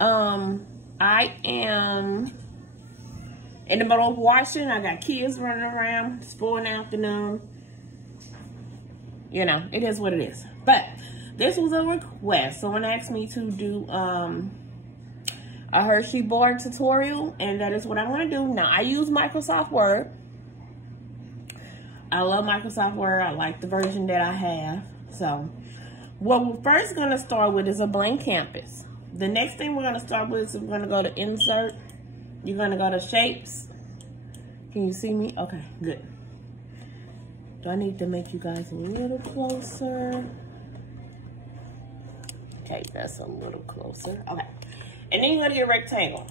I am in the middle of washing. I got kids running around, spoiling afternoon. You know, it is what it is. But this was a request. Someone asked me to do a Hershey Bar tutorial, and that is what I'm going to do. Now, I use Microsoft Word. I love Microsoft Word. I like the version that I have. So, what we're first going to start with is a blank canvas. The next thing we're going to start with is we're going to go to Insert. You're going to go to Shapes. Can you see me? Okay, good. Do I need to make you guys a little closer? Okay, that's a little closer. Okay. And then you're going to get a rectangle.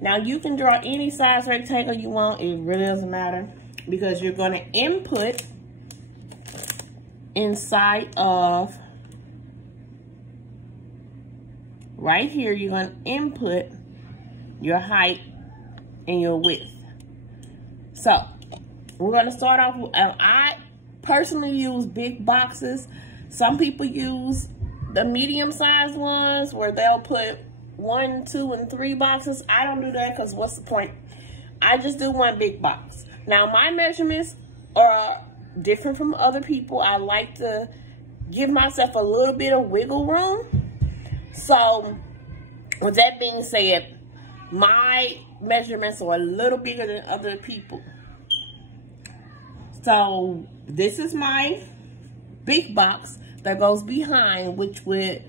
Now, you can draw any size rectangle you want. It really doesn't matter, because you're going to input inside of, right here, you're going to input your height and your width. So, we're going to start off with, I personally use big boxes. Some people use the medium-sized ones where they'll put 1, 2, and 3 boxes. I don't do that because what's the point? I just do one big box. Now, my measurements are different from other people. I like to give myself a little bit of wiggle room. So, with that being said, my measurements are a little bigger than other people. So, this is my big box that goes behind, which would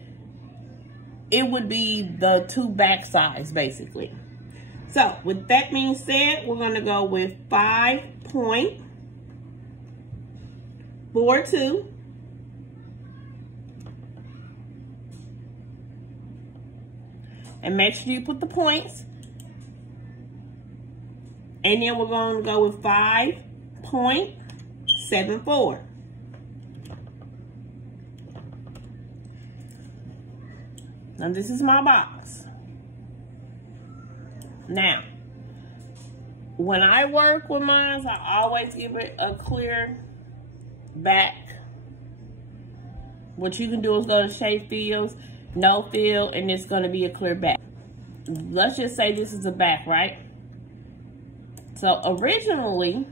be the 2 back sides, basically. So, with that being said, we're going to go with 5.42. And make sure you put the points. And then we're going to go with 5.74. Now, this is my box. Now, when I work with mine, I always give it a clear back. What you can do is go to Shape Fields, No Fill, and it's going to be a clear back. Let's just say this is the back, right? So, originally,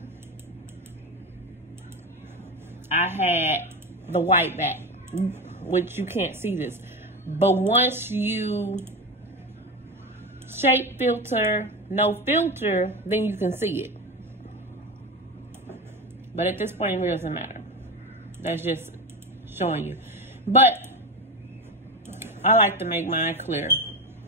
I had the white back, which you can't see this. But once you shape filter, no filter, then you can see it. But at this point, it really doesn't matter. That's just showing you. But I like to make mine clear.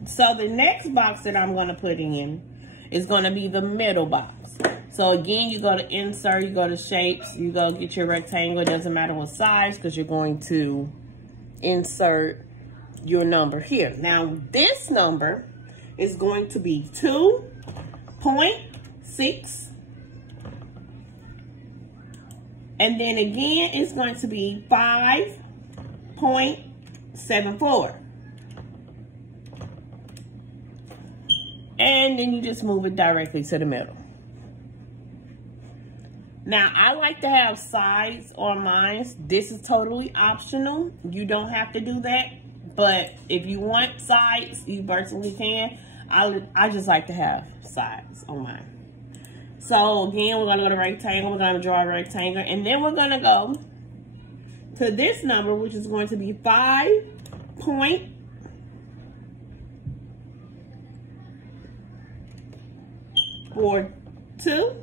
So the next box that I'm going to put in is going to be the middle box. So again, you go to Insert, you go to Shapes, you go get your rectangle. It doesn't matter what size, because you're going to insert your number here. Now, this number is going to be 2.6. And then again, it's going to be 5.74. And then you just move it directly to the middle. Now, I like to have sides on mine. This is totally optional. You don't have to do that. But if you want sides, you virtually can. I just like to have sides on mine. So again, we're going to go to rectangle. We're going to draw a rectangle. And then we're going to go to this number, which is going to be 5.42.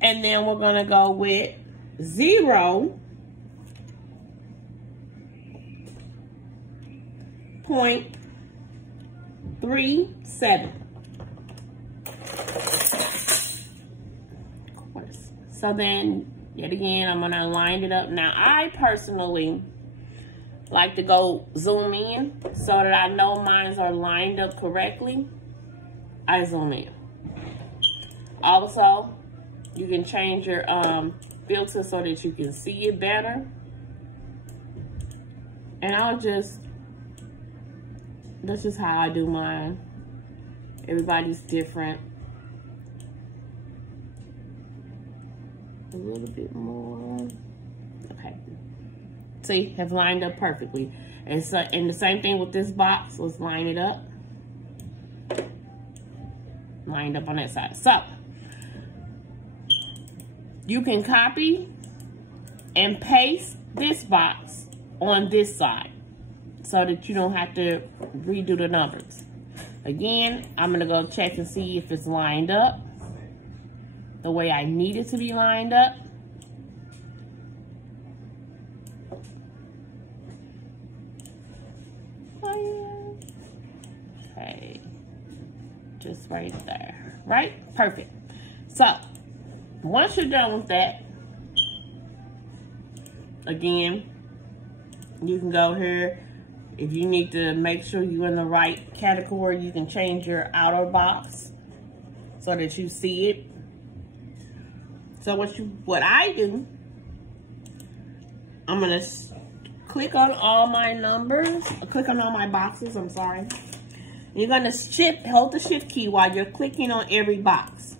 And then we're going to go with 0.37. So then, yet again, I'm going to line it up. Now, I personally like to go zoom in so that I know mine are lined up correctly. I zoom in. Also, you can change your filter so that you can see it better. And that's just how I do mine. Everybody's different. A little bit more. Okay. See, have lined up perfectly. And so, and the same thing with this box. Let's line it up. Lined up on that side. So, you can copy and paste this box on this side so that you don't have to redo the numbers. Again, I'm going to go check and see if it's lined up the way I need it to be lined up. Okay, just right there, right? Perfect. So, once you're done with that, again, you can go here. If you need to make sure you're in the right category, you can change your outer box so that you see it. So what I do, I'm gonna click on all my numbers, click on all my boxes, I'm sorry. You're gonna hold the shift key while you're clicking on every box.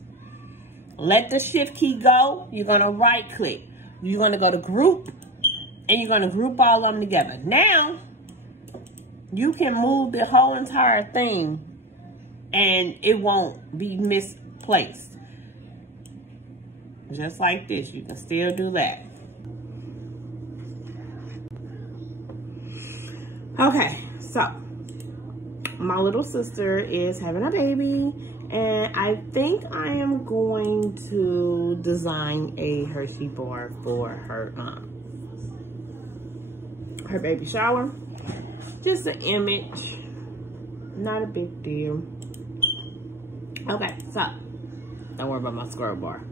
Let the shift key go, you're gonna right click. You're gonna go to group, and you're gonna group all of them together. Now, you can move the whole entire thing and it won't be misplaced. Just like this, you can still do that. Okay, so my little sister is having a baby, and I think I am going to design a Hershey bar for her baby shower. Just an image, not a big deal. Okay, so don't worry about my squirrel bar.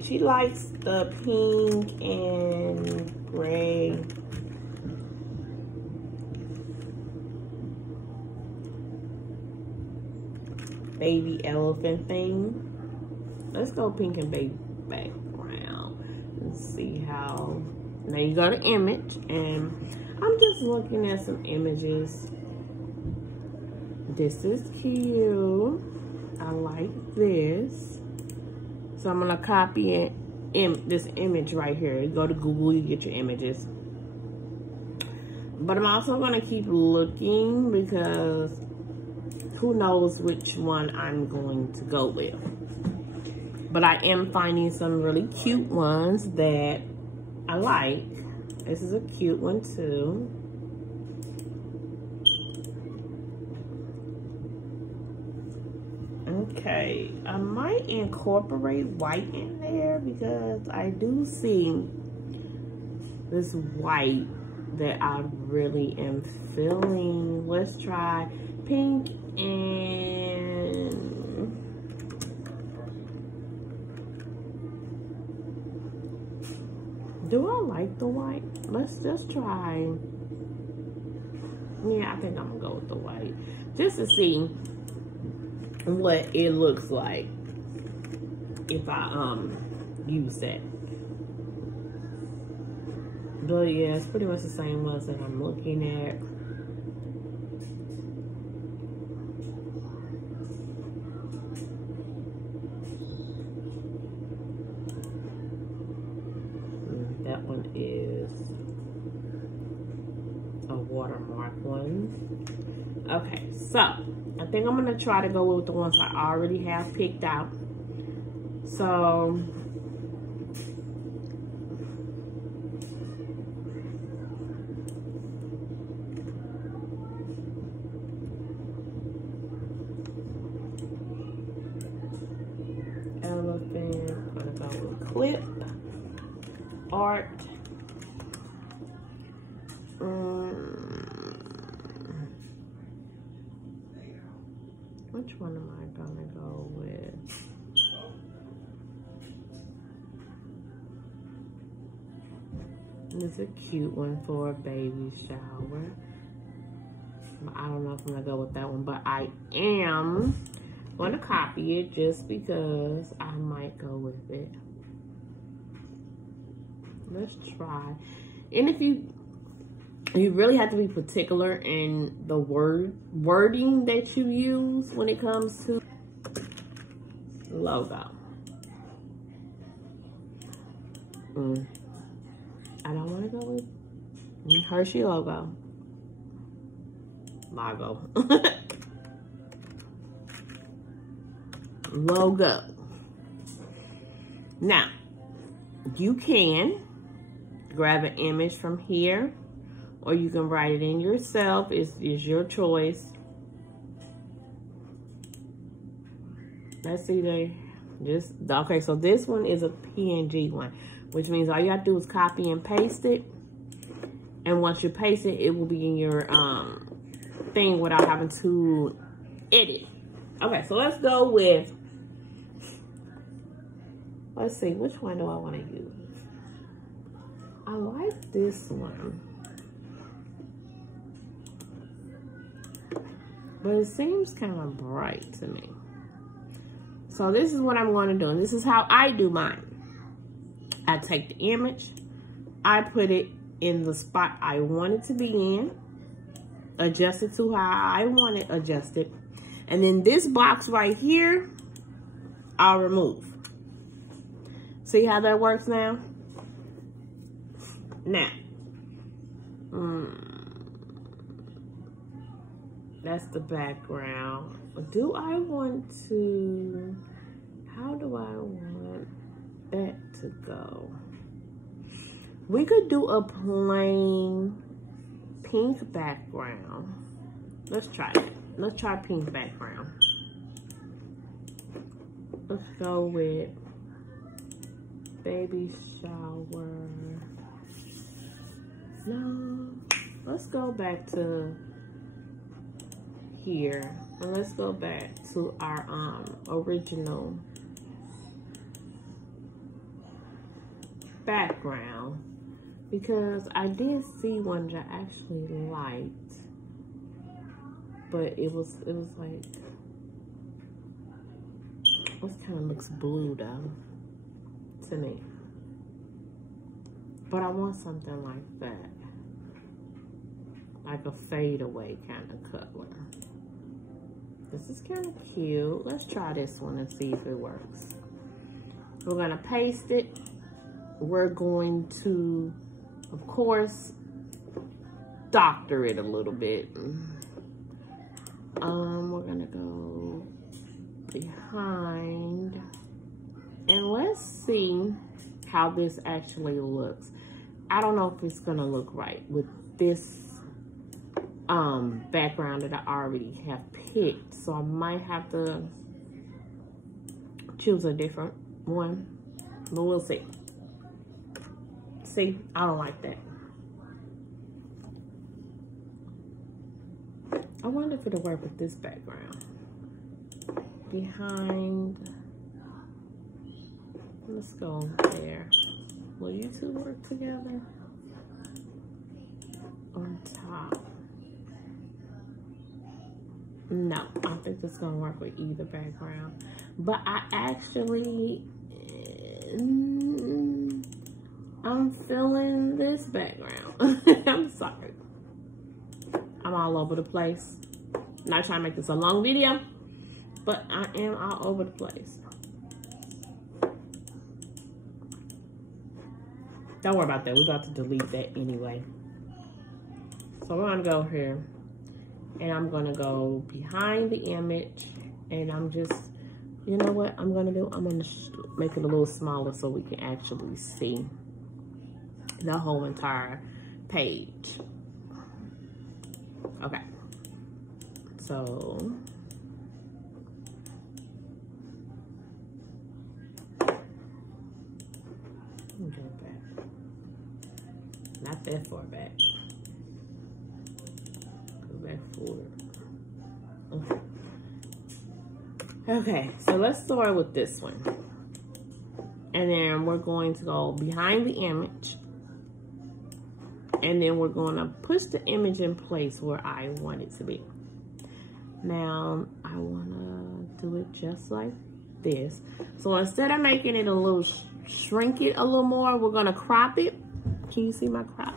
She likes the pink and gray. Baby elephant thing. Let's go pink and baby background and see how. Now you go to image, and I'm just looking at some images. This is cute. I like this. So I'm gonna copy this image right here. You go to Google, you get your images. But I'm also gonna keep looking because who knows which one I'm going to go with. But I am finding some really cute ones that I like. This is a cute one too. Okay, I might incorporate white in there because I do see this white that I really am feeling. Let's try pink and do I like the white? Let's just try. Yeah, I think I'm gonna go with the white just to see what it looks like if I use that. But yeah, it's pretty much the same ones that I'm looking at. That one is a watermark one. Okay, so I think I'm gonna try to go with the ones I already have picked out. So elephant, I'm gonna go with clip art. Which one am I gonna go with? This is a cute one for a baby shower. I don't know if I'm gonna go with that one, but I am going to copy it just because I might go with it. Let's try. And if you really have to be particular in the wording that you use when it comes to logo. I don't want to go with Hershey logo. Logo. Now, you can grab an image from here, or you can write it in yourself. It's your choice. Let's see there. Okay, so this one is a PNG one, which means all you have to do is copy and paste it. And once you paste it, it will be in your thing without having to edit. Okay, so let's go with, let's see, which one do I want to use? I like this one, but it seems kind of bright to me. So this is what I'm going to do, and this is how I do mine. I take the image, I put it in the spot I want it to be in, adjust it to how I want it adjusted, and then this box right here, I'll remove. See how that works now? Now, that's the background. Do I want to, how do I want that to go? We could do a plain pink background. Let's try it. Let's try pink background. Let's go with baby shower. No, let's go back to here, and let's go back to our original background, because I did see one that I actually liked, but it was like, this kind of looks blue though to me, but I want something like that, like a fadeaway kind of color. This is kind of cute. Let's try this one and see if it works. We're gonna paste it. We're going to, of course, doctor it a little bit. We're gonna go behind, and let's see how this actually looks. I don't know if it's gonna look right with this background that I already have picked, so I might have to choose a different one, but we'll see. See, I don't like that. I wonder if it'll work with this background. Behind, let's go there. Will you two work together? On top. No, I don't think that's gonna work with either background. But I actually, I'm feeling this background. I'm sorry. I'm all over the place. Not trying to make this a long video, but I am all over the place. Don't worry about that. We're about to delete that anyway. So we're gonna go here, and I'm gonna go behind the image, and I'm just, you know what I'm gonna do? I'm gonna make it a little smaller so we can actually see the whole entire page. Okay. So go back. Not that far back. Go back forward. Okay. Okay, so let's start with this one. And then we're going to go behind the image. And then we're going to push the image in place where I want it to be. Now, I want to do it just like this. So instead of making it a little, shrink it a little more, we're going to crop it. Can you see my crop?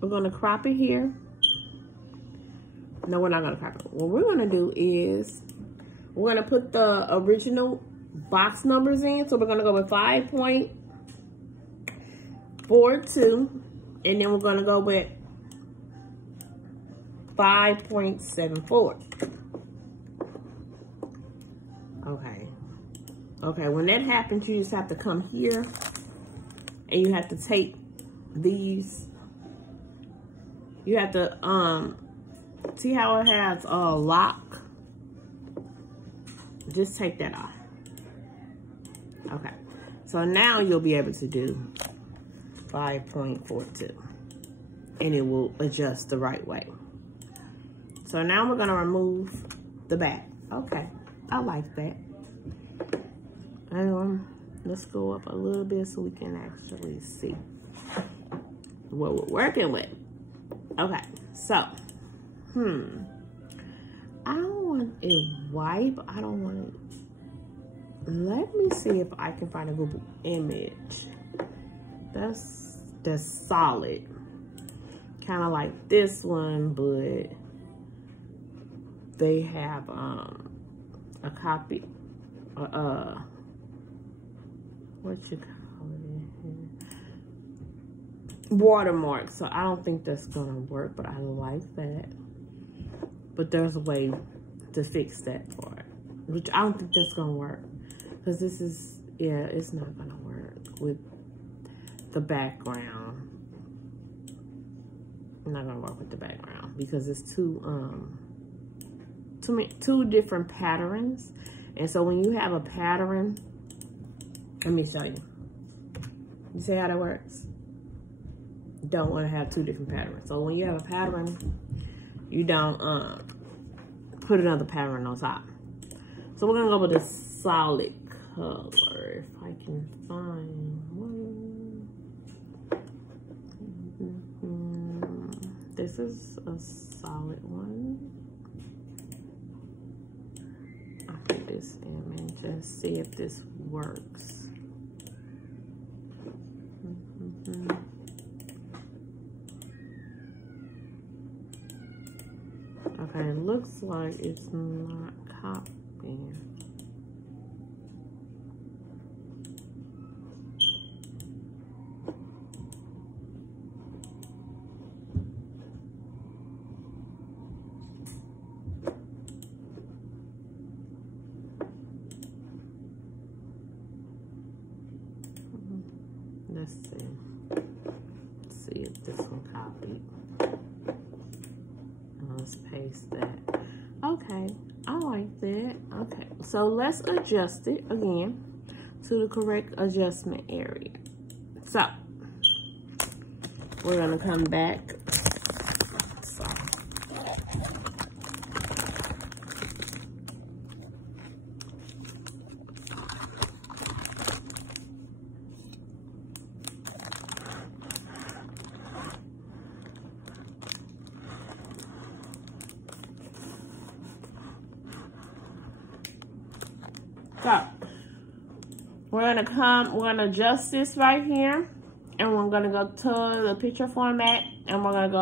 We're going to crop it here. No, we're not going to crop it. What we're going to do is we're gonna put the original box numbers in. So we're gonna go with 5.42, and then we're gonna go with 5.74. Okay. Okay, when that happens, you just have to come here and you have to take these. You have to see how it has a lock? Just take that off. Okay. So now you'll be able to do 5.42 and it will adjust the right way. So now we're going to remove the back. Okay. I like that. Let's go up a little bit so we can actually see what we're working with. Okay, so, I don't want it white, but I don't want it. Let me see if I can find a Google image. That's solid. Kind of like this one, but they have a copy. What you call it? Watermark. So I don't think that's gonna work, but I like that. But there's a way to fix that part, which I don't think that's gonna work, because this is, yeah, it's not gonna work with the background. I'm not gonna work with the background because it's two different patterns. And so when you have a pattern, let me show you. You see how that works? You don't want to have two different patterns. So when you have a pattern, you don't put another pattern on top. So we're gonna go with a solid color, if I can find one. This is a solid one. I'll put this image and see if this works. Okay, it looks like it's not copying. Let's see. Let's see if this one copied. Let's paste that. Okay, I like that. Okay, so let's adjust it again to the correct adjustment area. So we're gonna come back. So we're gonna adjust this right here, and we're gonna go to the picture format, and we're gonna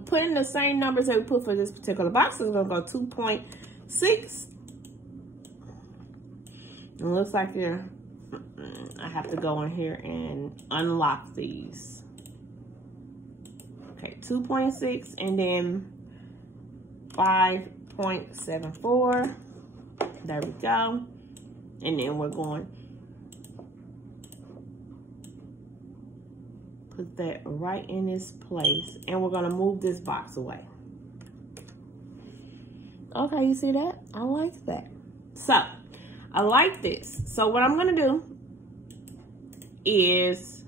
put in the same numbers that we put for this particular box. So we're gonna go 2.6. It looks like I have to go in here and unlock these. Okay, 2.6 and then 5.74. There we go. And then we're going to put that right in its place. And we're going to move this box away. Okay, you see that? I like that. So, I like this. So, what I'm going to do is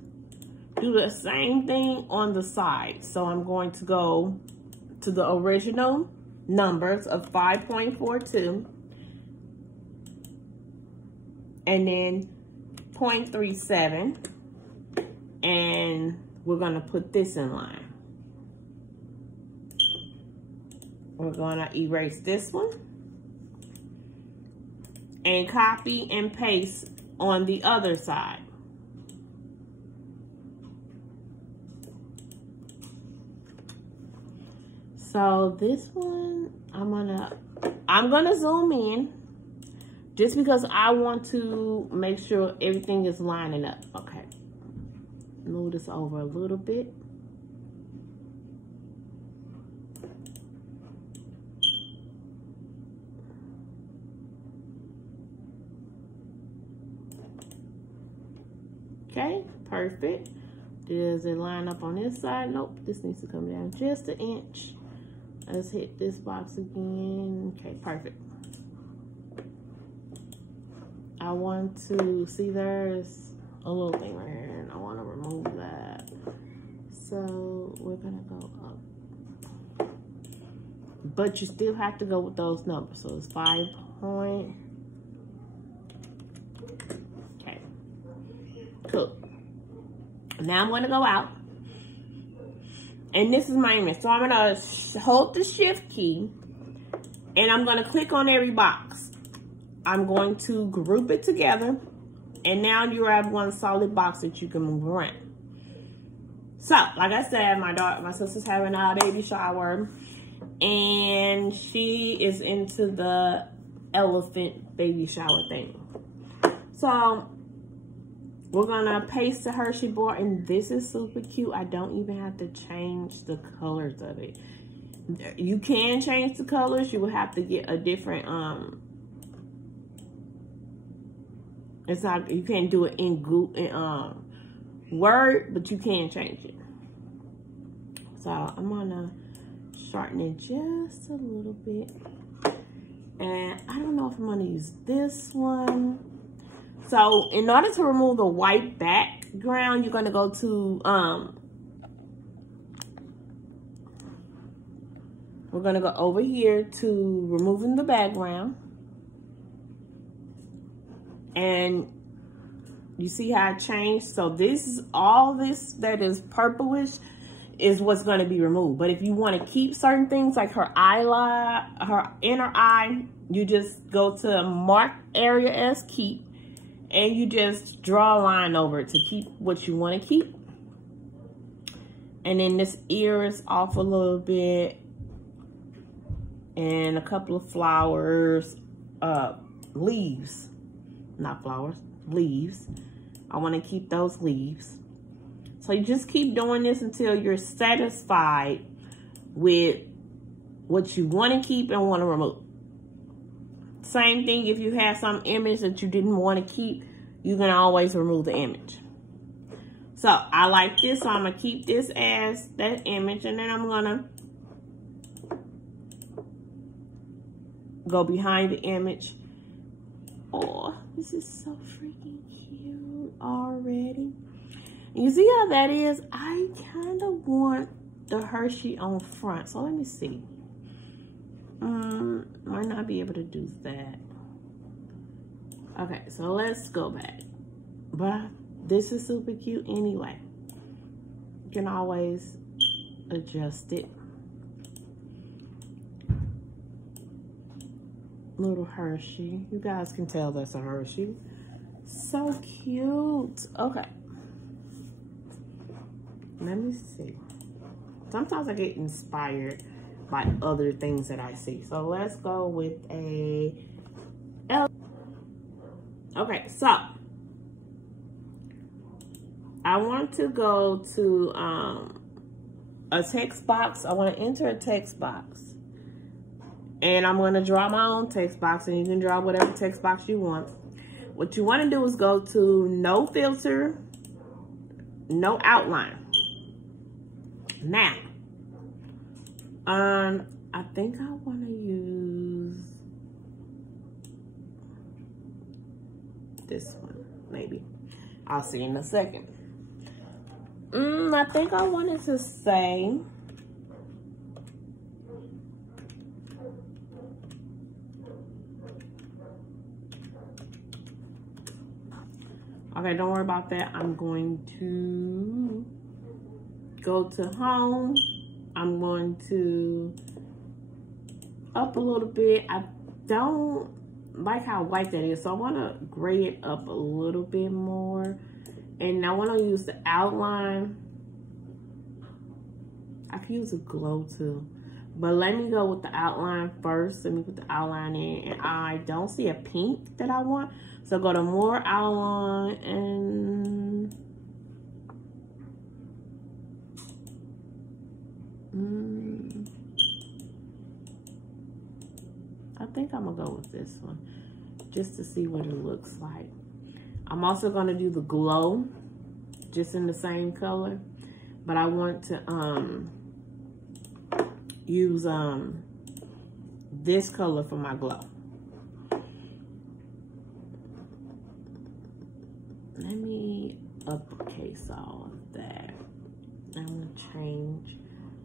do the same thing on the side. So, I'm going to go to the original numbers of 5.42. And then 0.37, and we're gonna put this in line. We're gonna erase this one and copy and paste on the other side. So this one, I'm going to zoom in just because I want to make sure everything is lining up. Okay. Move this over a little bit. Okay, perfect. Does it line up on this side? Nope, this needs to come down just an inch. Let's hit this box again. Okay, perfect. I want to see there's a little thing right here, and I want to remove that. So we're gonna go up, but you still have to go with those numbers. So it's 5 point. Okay, cool. Now I'm gonna go out, and this is my image. So I'm gonna hold the shift key, and I'm gonna click on every box. I'm going to group it together, and now you have one solid box that you can move around. So, like I said, my sister's having a baby shower, and she is into the elephant baby shower thing. So, we're gonna paste the Hershey bar, and this is super cute. I don't even have to change the colors of it. You can change the colors. You will have to get a different, it's not, you can't do it in Word, but you can change it. So I'm gonna shorten it just a little bit. And I don't know if I'm gonna use this one. So in order to remove the white background, you're gonna go to, we're gonna go over here to removing the background. And you see how it changed? So this is all this that is purplish is what's going to be removed. But if you want to keep certain things like her eyelid, her inner eye, you just go to mark area as keep, and you just draw a line over it to keep what you want to keep. And then this ear is off a little bit, and a couple of flowers, leaves. Not flowers, leaves. I want to keep those leaves. So you just keep doing this until you're satisfied with what you want to keep and want to remove. Same thing if you have some image that you didn't want to keep, you can always remove the image. So I like this, so I'm going to keep this as that image, and then I'm going to go behind the image. Oh, this is so freaking cute already. You see how that is? I kind of want the Hershey on front. So let me see. Might not be able to do that. Okay, so let's go back. But this is super cute anyway. You can always adjust it. Little Hershey. You guys can tell that's a Hershey. So cute. Okay. Let me see. Sometimes I get inspired by other things that I see. So let's go with a L. Okay, so I want to go to a text box. I want to enter a text box. And I'm going to draw my own text box, and you can draw whatever text box you want. What you want to do is go to no filter, no outline. Now, I think I want to use this one, maybe. I'll see in a second. I think I wanted to say, okay, don't worry about that. I'm going to go to home. I'm going to up a little bit. I don't like how white that is, so I want to gray it up a little bit more. And I want to use the outline. I can use a glow too, But let me go with the outline first. Let me put the outline in. And I don't see a pink that I want. So go to more outline and... I think I'm going to go with this one. Just to see what it looks like. I'm also going to do the glow. Just in the same color. But I want to use this color for my glow. Let me uppercase all of that. I'm gonna change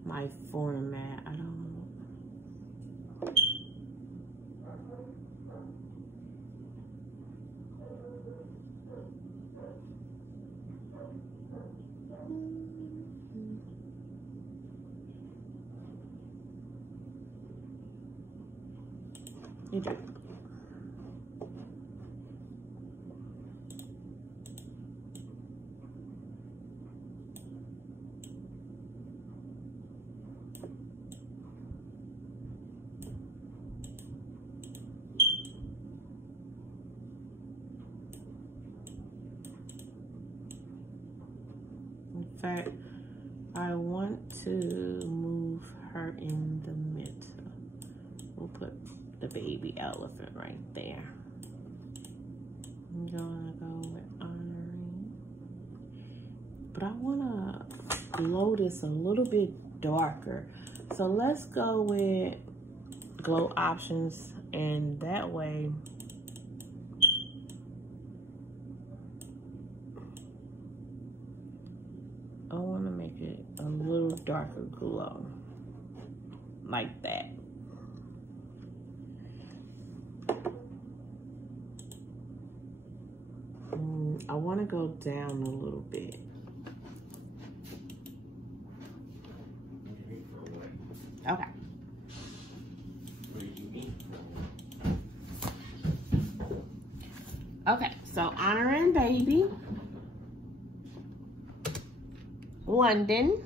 my format. I don't know. You do. In fact, I want to move her in the middle. We'll put the baby elephant right there. I'm gonna go with honoring. But I wanna glow this a little bit darker. So let's go with glow options, and that way I wanna make it a little darker glow. Like that. I want to go down a little bit. Okay. Okay, so honoring baby. London.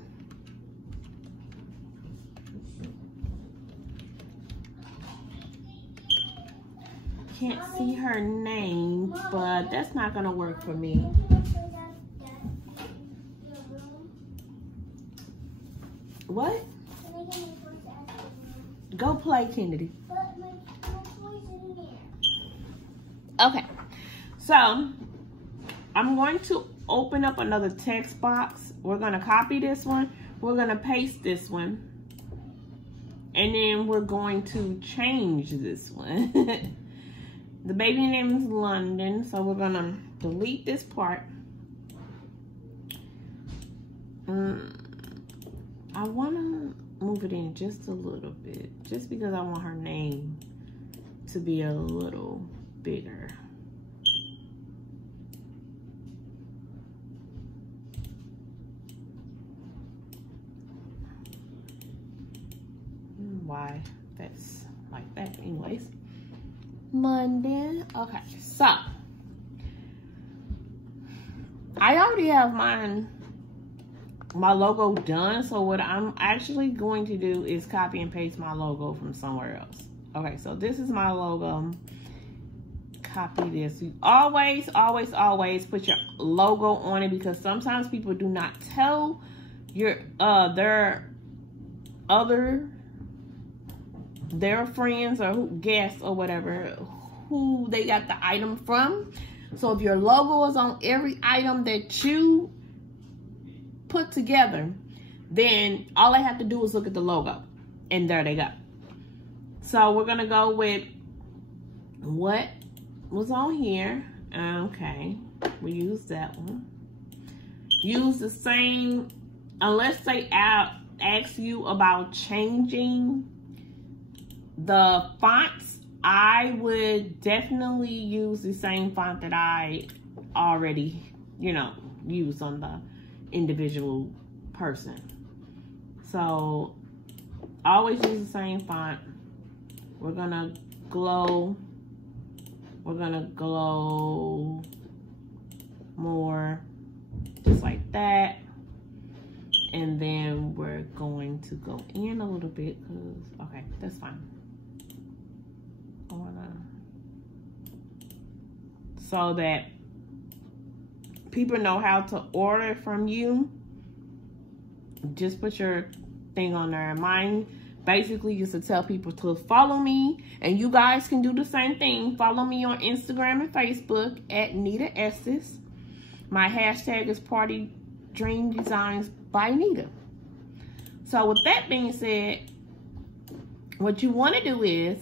Can't see her name, but that's not gonna work for me. What? Go play, Kennedy. Okay, so I'm going to open up another text box. We're gonna copy this one. We're gonna paste this one. And then we're going to change this one. The baby name is London, so we're gonna delete this part. I wanna move it in just a little bit, just because I want her name to be a little bigger. Why that's like that anyways. Monday. Okay, so I already have my logo done, so what I'm actually going to do is copy and paste my logo from somewhere else. Okay, so this is my logo. Copy this. You always put your logo on it, because sometimes people do not tell your their friends or guests or whatever who they got the item from. So if your logo is on every item that you put together, then all I have to do is look at the logo, and there they go. So we're gonna go with what was on here. Okay, we use that one. Use the same, unless they ask you about changing the fonts, I would definitely use the same font that I already, use on the individual person. So always use the same font. We're gonna glow more, just like that. And then we're going to go in a little bit because, okay, that's fine. I wanna, so that people know how to order from you. Just put your thing on there. Mine basically is to tell people to follow me, and you guys can do the same thing. Follow me on Instagram and Facebook at Nita Estes. My hashtag is Party Dream Designs by Nita. So with that being said, what you want to do is,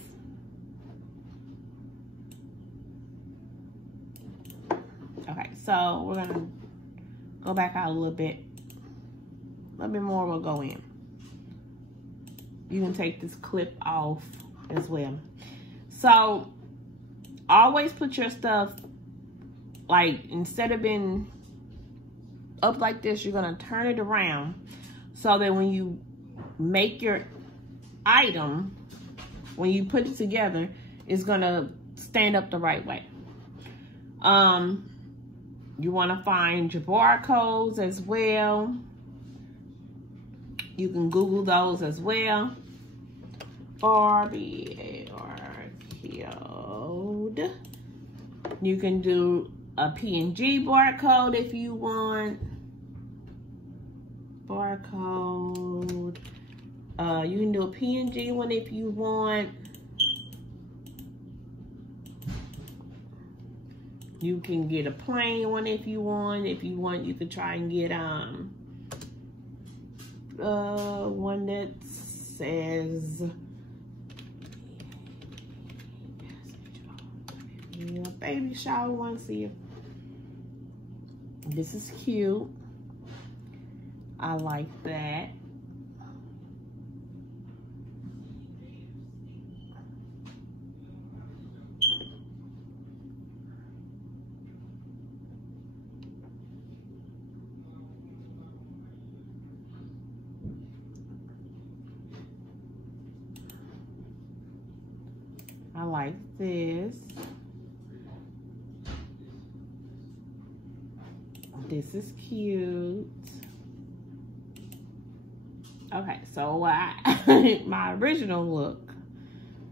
okay, so we're gonna go back out a little bit more. Will go in. You can take this clip off as well. So always put your stuff, like, instead of being up like this, you're gonna turn it around so that when you make your item, when you put it together, it's gonna stand up the right way. You want to find your barcodes as well. You can Google those as well. Barcode. You can do a PNG barcode if you want. Barcode. You can do a PNG one if you want. You can get a plain one if you want. If you want, you could try and get one that says baby shower one. See, this is cute. I like that. I like this. This is cute. Okay, so my original look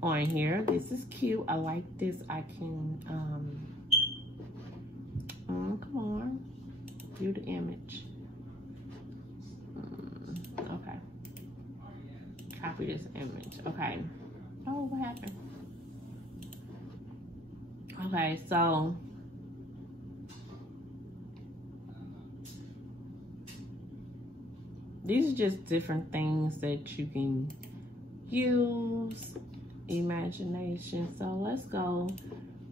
on here. This is cute. I like this. I can come on, view the image. Okay, copy this image. Okay. Oh, what happened? Okay, so these are just different things that you can use. Imagination. So let's go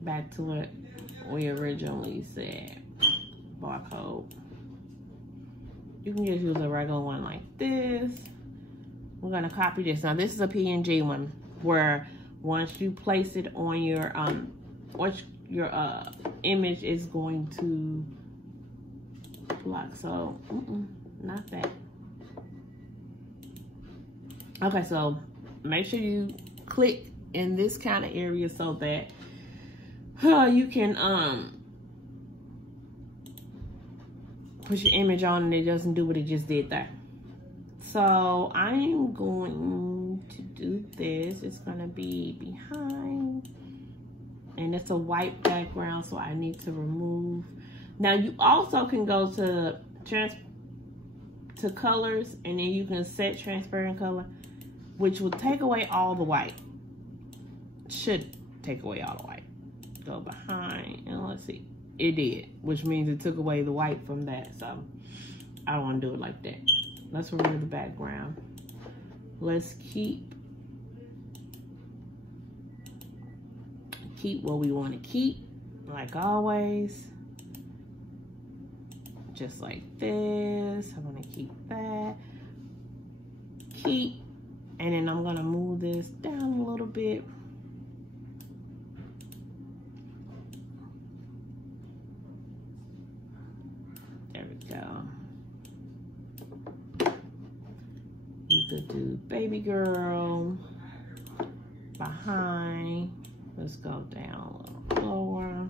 back to what we originally said. Barcode. You can just use a regular one like this. We're gonna copy this. Now this is a PNG one where once you place it on your image is going to block. So not that. Okay, so make sure you click in this kind of area so that you can put your image on and it doesn't do what it just did there. So I'm going to do this. It's gonna be behind, and it's a white background, so I need to remove. Now you also can go to colors, and then you can set transparent color, which will take away all the white. Should take away all the white. Go behind, and let's see. It did, which means it took away the white from that, so I don't want to do it like that. Let's remove the background. Let's keep what we want to keep, like always. Just like this. I'm going to keep that. Keep. And then I'm going to move this down a little bit. There we go. You could do baby girl behind. Let's go down a little lower.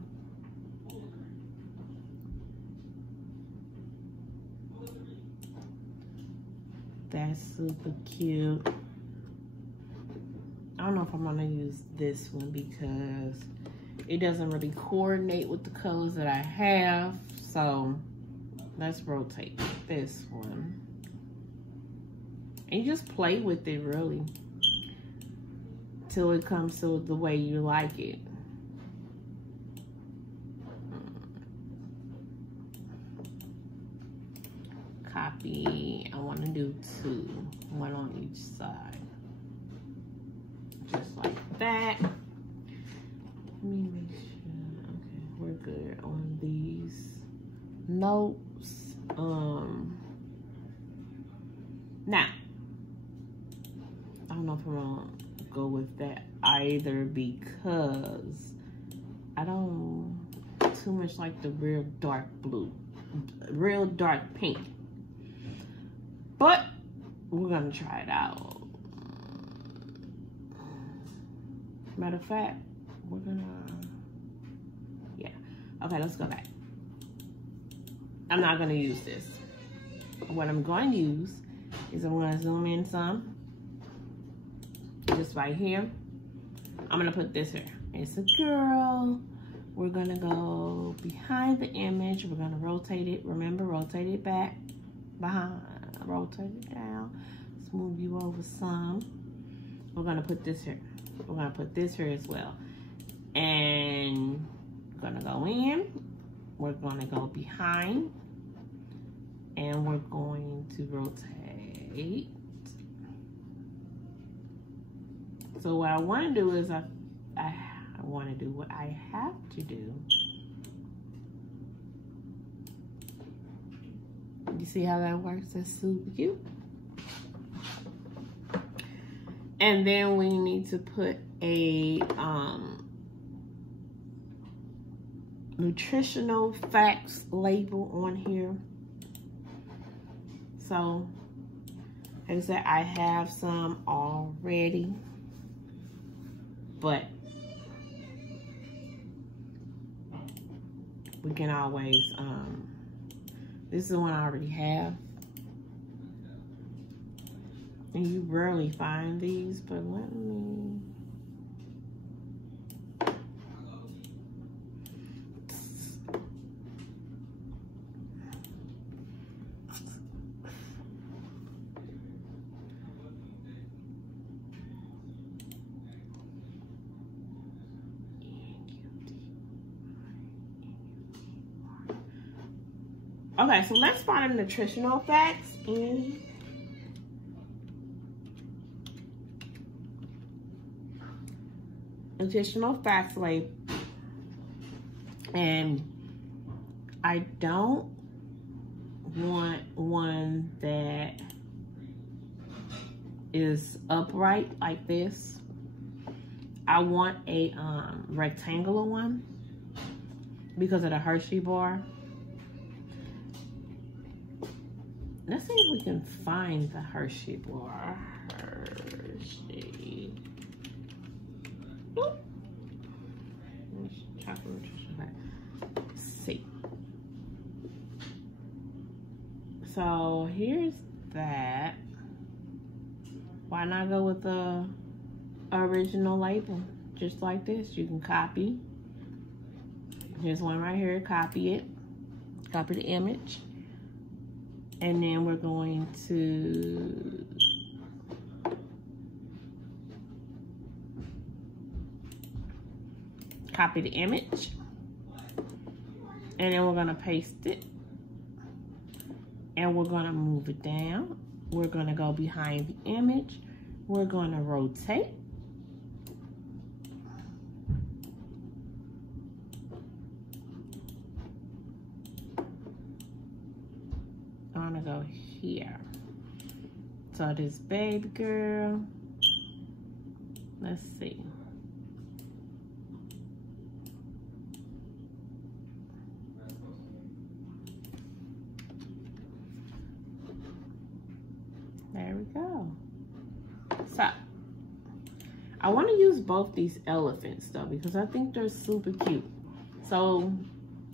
That's super cute. I don't know if I'm gonna use this one because it doesn't really coordinate with the colors that I have. So let's rotate this one. And you just play with it really till it comes to the way you like it. Copy. I want to do 2, one on each side, just like that. Let me make sure. Okay, we're good on these notes. Now I don't know if I'm gonna go with that either because I don't too much like the real dark blue, real dark pink. But we're gonna try it out. Matter of fact, we're gonna, yeah. Okay, let's go back. I'm not gonna use this. What I'm going to use is I'm gonna zoom in some. Just right here. I'm gonna put this here. It's a girl. We're gonna go behind the image. We're gonna rotate it. Remember, rotate it back, behind. Rotate it down. Let's move you over some. We're gonna put this here. We're gonna put this here as well. And we're gonna go in. We're gonna go behind. And we're going to rotate. So what I wanna do is I wanna do what I have to do. You see how that works? That's super cute. And then we need to put a nutritional facts label on here. So, like I said, I have some already, but we can always, this is the one I already have. And you rarely find these, but let me. Okay, so let's find a nutritional facts in nutritional facts label. And I don't want one that is upright like this. I want a rectangular one because of the Hershey bar. Let's see if we can find the Hershey bar. Hershey. Boop. Let's see. So here's that. Why not go with the original label? Just like this. You can copy. Here's one right here. Copy it. Copy the image. And then we're going to copy the image. And then we're going to paste it. And we're going to move it down. We're going to go behind the image. We're going to rotate. I'm going to go here. So this baby girl, let's see. There we go. So I want to use both these elephants though, because I think they're super cute. So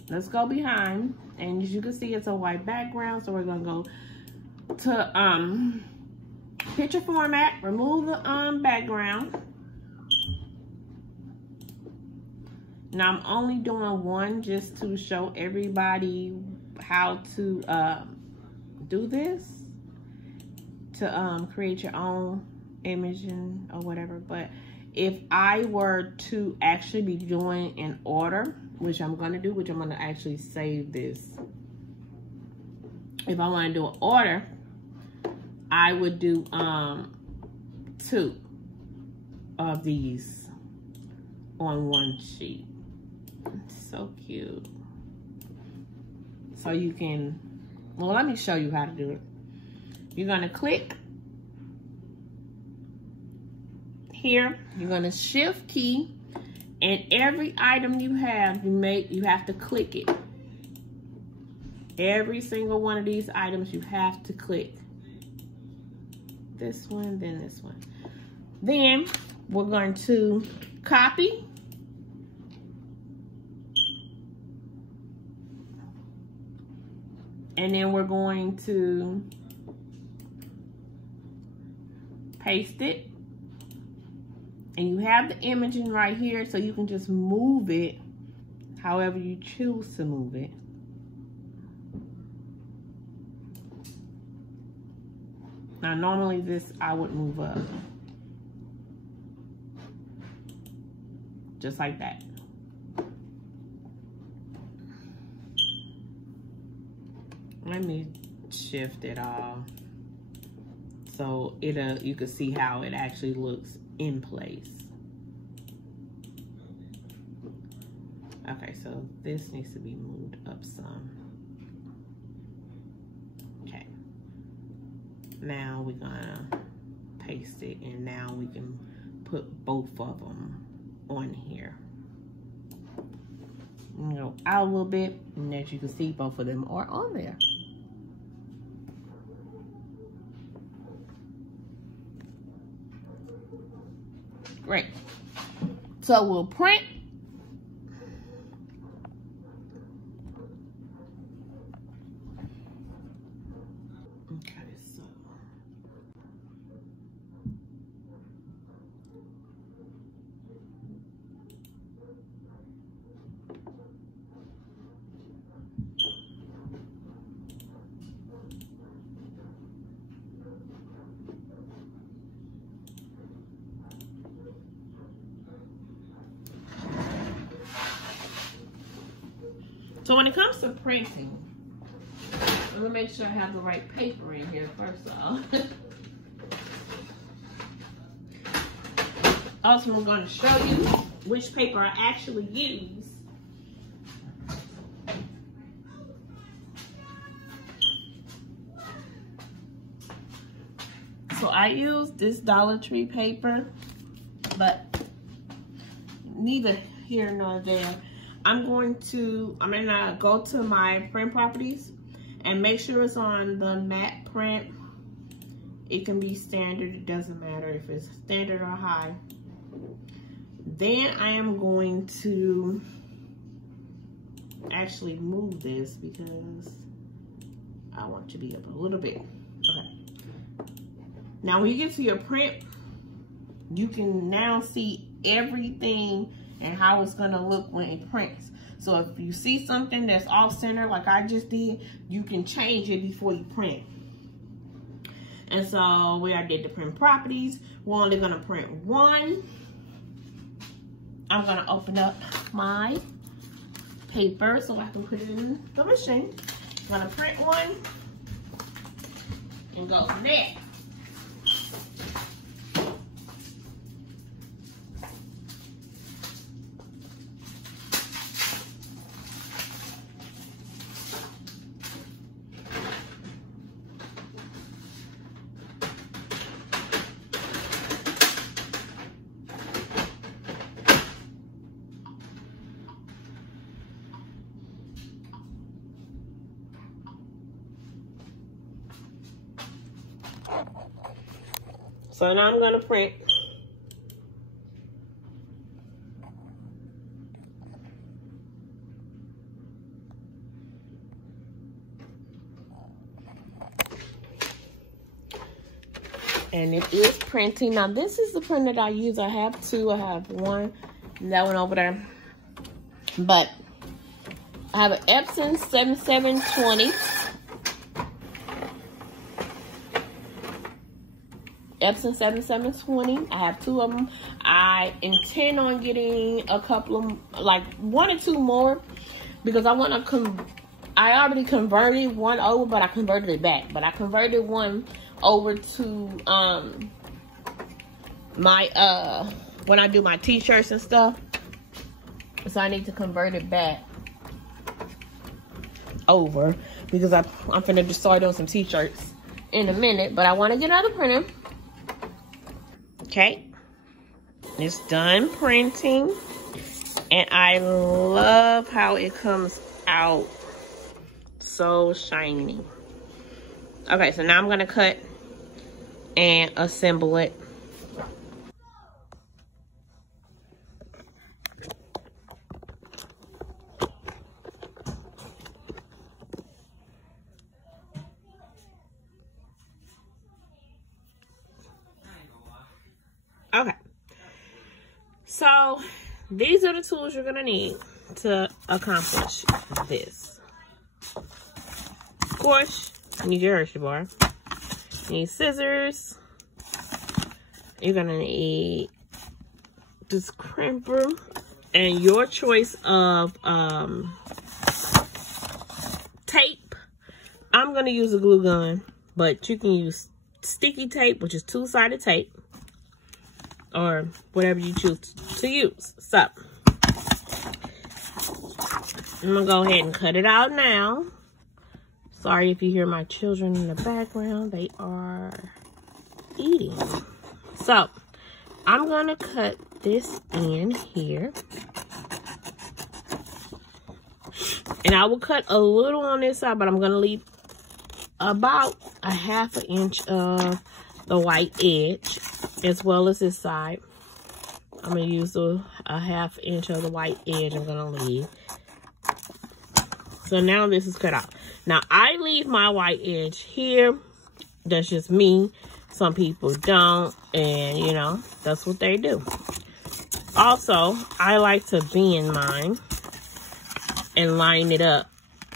let's go behind, and as you can see, it's a white background. So we're gonna go to Picture format, remove the background. Now I'm only doing one just to show everybody how to do this, to create your own image or whatever. But if I were to actually be doing an order, which I'm going to do, which I'm going to actually save this. If I want to do an order, I would do 2 of these on one sheet. So cute. So you can, well, let me show you how to do it. You're going to click here. You're going to shift key, and every item you have, you have to click it. Every single one of these items you have to click. This one, then this one. Then we're going to copy. And then we're going to paste it. And you have the imaging right here, so you can just move it however you choose to move it. Now, normally this I would move up. Just like that. Let me shift it all so you can see how it actually looks in place. Okay, so this needs to be moved up some. Okay. Now we're gonna paste it, and now we can put both of them on here. Go out a little bit, and as you can see, both of them are on there. Great. So we'll print. Okay, so So when it comes to printing, let me make sure I have the right paper in here first of all. Also, I'm going to show you which paper I actually use. So I use this Dollar Tree paper, but neither here nor there. I'm gonna go to my print properties and make sure it's on the matte print. It can be standard, it doesn't matter if it's standard or high. Then I am going to actually move this because I want to be up a little bit. Okay. Now when you get to your print, you can now see everything and how it's gonna look when it prints. So if you see something that's off center like I just did, you can change it before you print. And so where I did the print properties, we're only gonna print one. I'm gonna open up my paper so I can put it in the machine. I'm gonna print one and go from there. So now I'm gonna print. And it is printing. Now, this is the printer that I use. I have two. I have one, and that one over there. But I have an Epson 7720. Epson 7720. I have two of them. I intend on getting a couple of, like 1 or 2 more, because I want to I already converted one over, but I converted it back. But I converted one over to my when I do my t-shirts and stuff. So I need to convert it back over, because I'm finna just start doing some t-shirts in a minute. But I want to get another printer. Okay, it's done printing, and I love how it comes out so shiny. Okay, so now I'm gonna cut and assemble it. Okay, so these are the tools you're gonna need to accomplish this. Of course, you need your Hershey bar. You need scissors. You're gonna need this crimper and your choice of tape. I'm gonna use a glue gun, but you can use sticky tape, which is 2-sided tape, or whatever you choose to use. So I'm gonna go ahead and cut it out now. Sorry if you hear my children in the background, they are eating. So I'm gonna cut this in here, and I will cut a little on this side, but I'm gonna leave about a 1/2 inch of the white edge, as well as this side. I'm gonna use a 1/2 inch of the white edge I'm gonna leave. So now this is cut out. Now I leave my white edge here. That's just me. Some people don't, and you know, that's what they do. Also, I like to bend mine and line it up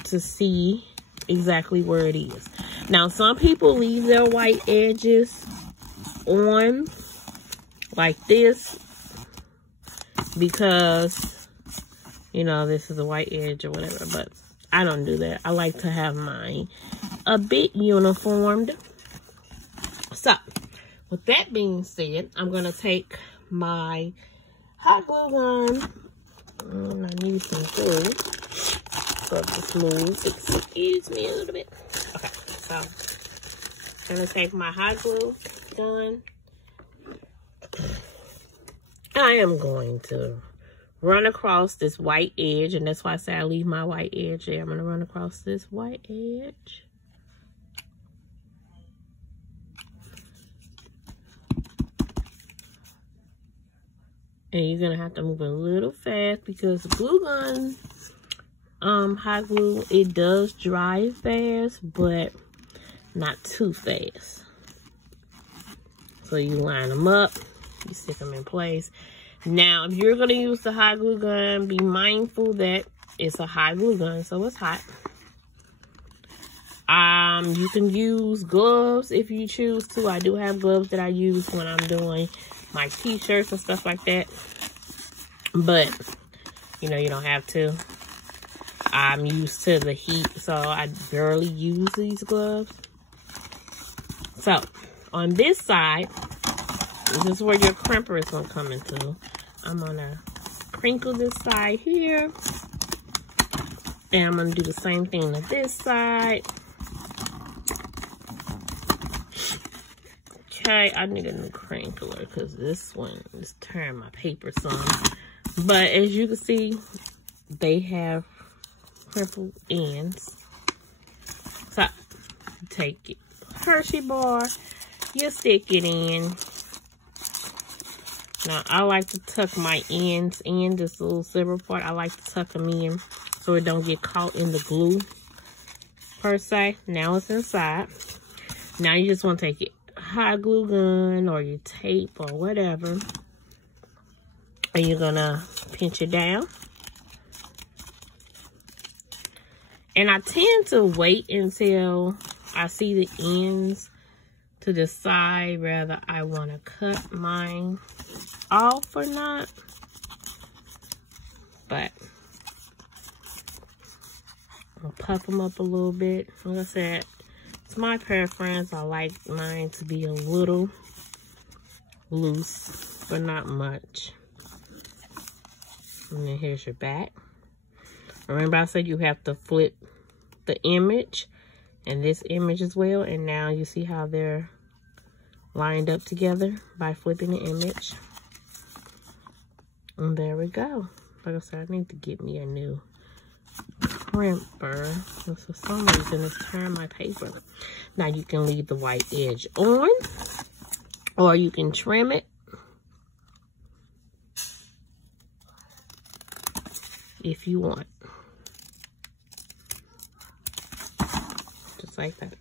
to see exactly where it is. Now, some people leave their white edges on like this because, you know, this is a white edge or whatever, but I don't do that. I like to have mine a bit uniformed. So, with that being said, I'm going to take my hot glue gun, and I need some glue for the smooth. Excuse me a little bit. Okay, so I'm going to take my hot glue gun. I am going to run across this white edge, and that's why I say I leave my white edge there. I'm going to run across this white edge. And you're going to have to move a little fast because the glue gun, hot glue, it does dry fast, but not too fast. So you line them up, you stick them in place. Now, if you're going to use the hot glue gun, be mindful that it's a hot glue gun, so it's hot. You can use gloves if you choose to. I do have gloves that I use when I'm doing my t-shirts and stuff like that. But, you know, you don't have to. I'm used to the heat, so I barely use these gloves. So, on this side, this is where your crimper is going to come into. I'm going to crinkle this side here. And I'm going to do the same thing to this side. Okay, I need a new crinkler because this one is tearing my paper some. But as you can see, they have crimpled ends. So, take it. Hershey bar, you stick it in. Now, I like to tuck my ends in, this little silver part. I like to tuck them in so it don't get caught in the glue, per se. Now it's inside. Now you just want to take it hot glue gun or your tape or whatever. And you're gonna pinch it down. And I tend to wait until I see the ends to decide whether I want to cut mine off or not. But I'll puff them up a little bit. Like I said, it's my preference. I like mine to be a little loose, but not much. And then here's your back. Remember I said you have to flip the image and this image as well. And now you see how they're lined up together by flipping the image. And there we go. Like I said, I need to get me a new crimper. And for some reason, it's turned my paper. Now you can leave the white edge on, or you can trim it if you want. Just like that.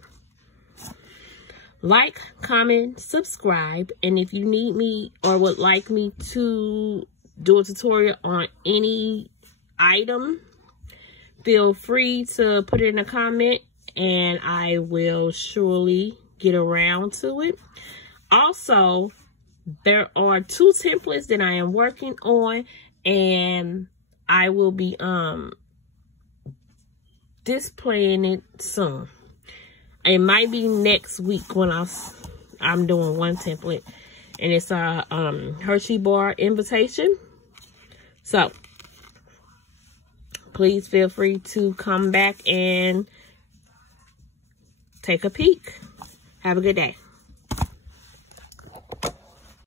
Like, comment, subscribe, and if you need me or would like me to do a tutorial on any item, feel free to put it in a comment and I will surely get around to it. Also, there are 2 templates that I am working on, and I will be displaying it soon. It might be next week when I'm doing one template, and it's a Hershey Bar Invitation. So please feel free to come back and take a peek. Have a good day.